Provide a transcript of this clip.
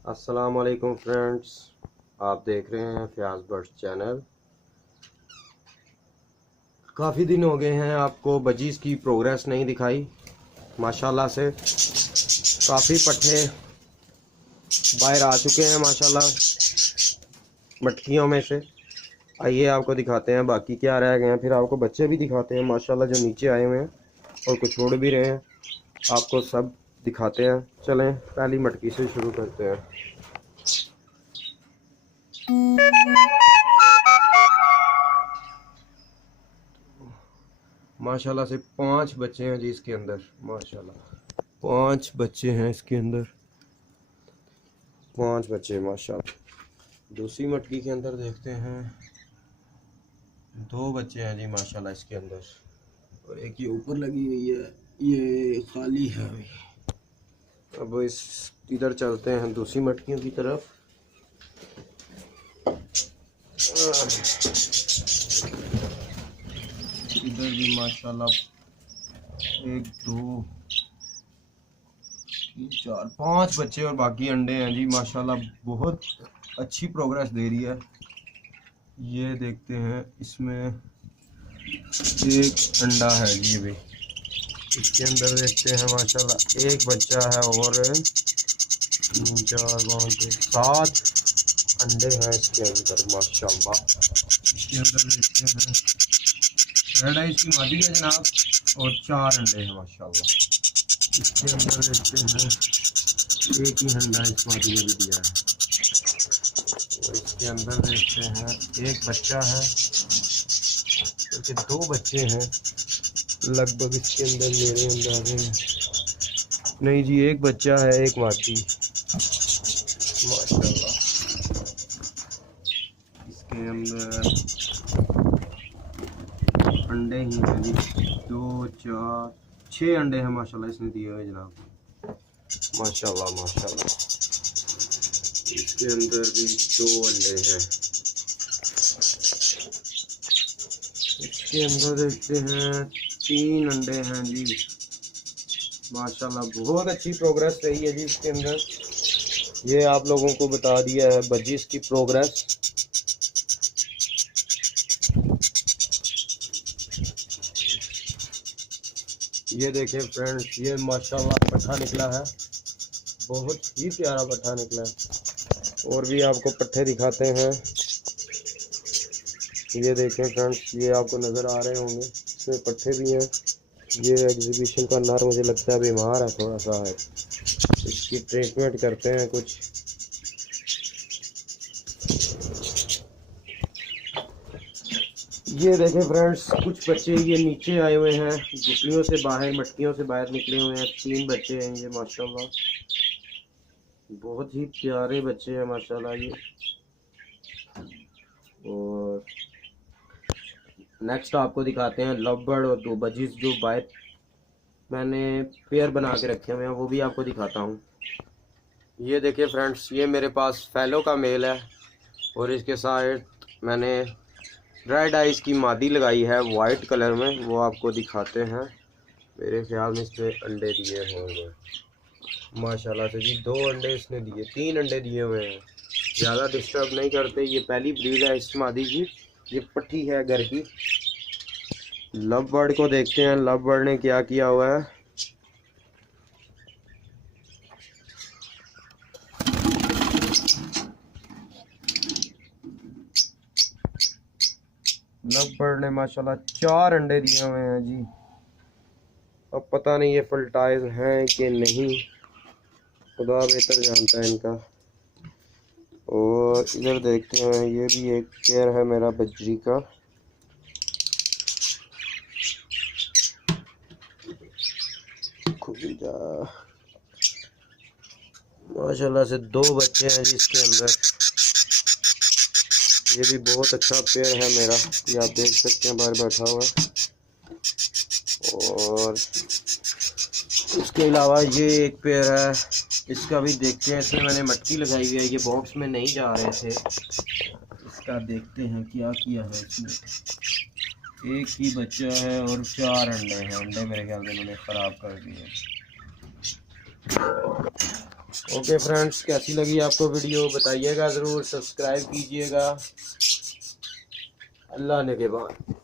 अस्सलाम वालेकुम फ्रेंड्स, आप देख रहे हैं फयाज बर्ड्स चैनल। काफ़ी दिन हो गए हैं आपको बजीज़ की प्रोग्रेस नहीं दिखाई। माशाल्लाह से काफ़ी पट्ठे बाहर आ चुके हैं माशाल्लाह मटकियों में से। आइए आपको दिखाते हैं बाकी क्या रह गए हैं, फिर आपको बच्चे भी दिखाते हैं माशाल्लाह जो नीचे आए हुए हैं और कुछ छोड़ भी रहे हैं, आपको सब दिखाते हैं। चलें पहली मटकी से शुरू करते हैं। माशाल्लाह से 5 बच्चे हैं जी इसके अंदर। माशाल्लाह 5 बच्चे हैं इसके अंदर, 5 बच्चे माशाल्लाह। दूसरी मटकी के अंदर देखते हैं, 2 बच्चे हैं जी माशाल्लाह इसके अंदर, और एक ये ऊपर लगी हुई है, ये खाली है अभी। अब इस इधर चलते हैं दूसरी मटकियों की तरफ। इधर भी माशाल्लाह 1 2 3 4 5 बच्चे और बाकी अंडे हैं जी माशाल्लाह। बहुत अच्छी प्रोग्रेस दे रही है। ये देखते हैं इसमें एक अंडा है जी, भी इसके अंदर देखते हैं माशाल्लाह एक बच्चा है और 3 4 5 6 7 अंडे हैं इसके अंदर माशाल्लाह। इसके अंदर देखते हैं रेड आइस की मादी है जनाब, और 4 अंडे हैं माशाल्लाह। इसके अंदर देखते हैं एक ही अंडा इस मादी ने भी दिया है, और इसके अंदर देखते हैं एक बच्चा है, क्योंकि 2 बच्चे हैं लगभग इसके अंदर मेरे अंदाजे में। नहीं जी, एक बच्चा है एक मादी माशाल्लाह। इसके अंदर अंडे ही हैं जी, 2 4 6 अंडे हैं माशाल्लाह इसने दिए हुए जनाब। माशाल्लाह माशाल्लाह। इसके अंदर भी 2 अंडे हैं। इसके अंदर देखते हैं 3 अंडे हैं जी माशाल्लाह। बहुत अच्छी प्रोग्रेस रही है जी इसके अंदर। ये आप लोगों को बता दिया है बजीज़ की प्रोग्रेस। ये देखें फ्रेंड्स, ये माशाल्लाह पट्ठा निकला है, बहुत ही प्यारा पट्ठा निकला है। और भी आपको पट्ठे दिखाते हैं। ये देखें फ्रेंड्स, ये आपको नज़र आ रहे होंगे, इसमें पट्ठे भी हैं। ये एग्जीबिशन का नर मुझे लगता है बीमार है, थोड़ा सा है, इसकी ट्रीटमेंट करते हैं कुछ। ये देखें फ्रेंड्स, कुछ बच्चे ये नीचे आए हुए हैं, गुटलियों से बाहर, मटकियों से बाहर निकले हुए हैं। 3 बच्चे हैं ये माशाल्लाह, बहुत ही प्यारे बच्चे हैं माशाल्लाह ये। और नेक्स्ट आपको दिखाते हैं लव बर्ड और 2 बजीज जो बाहर मैंने पेयर बना के रखे हुए हैं, वो भी आपको दिखाता हूँ। ये देखिए फ्रेंड्स, ये मेरे पास फैलो का मेल है, और इसके साथ मैंने रेड आइस की मादी लगाई है वाइट कलर में, वो आपको दिखाते हैं। मेरे ख्याल में इसने अंडे दिए होंगे माशाल्लाह से जी। 2 अंडे इसने दिए, 3 अंडे दिए हुए हैं। ज़्यादा डिस्टर्ब नहीं करते, ये पहली ब्रीड है इस मादी की, ये पट्टी है घर की। लव बर्ड को देखते हैं, लव बर्ड ने क्या किया हुआ है। लव बर्ड ने माशाल्लाह 4 अंडे दिए हुए हैं जी। अब पता नहीं ये फर्टाइल हैं कि नहीं, खुदा बेहतर जानता है इनका। और इधर देखते हैं, ये भी एक पेयर है मेरा बजरी का। खुल जा माशाल्लाह से 2 बच्चे हैं जिसके अंदर। ये भी बहुत अच्छा पेयर है मेरा, ये आप देख सकते हैं बाहर बैठा हुआ है। और इसके अलावा ये एक पेयर है, इसका भी देखते हैं। इसमें मैंने मटकी लगाई हुई है, ये बॉक्स में नहीं जा रहे थे, इसका देखते हैं क्या किया है इसमें। एक ही बच्चा है और 4 अंडे हैं। अंडे मेरे ख्याल में इन्होंने ख़राब कर दिए। ओके फ्रेंड्स, कैसी लगी आपको वीडियो बताइएगा ज़रूर, सब्सक्राइब कीजिएगा। अल्लाह ने के बाद।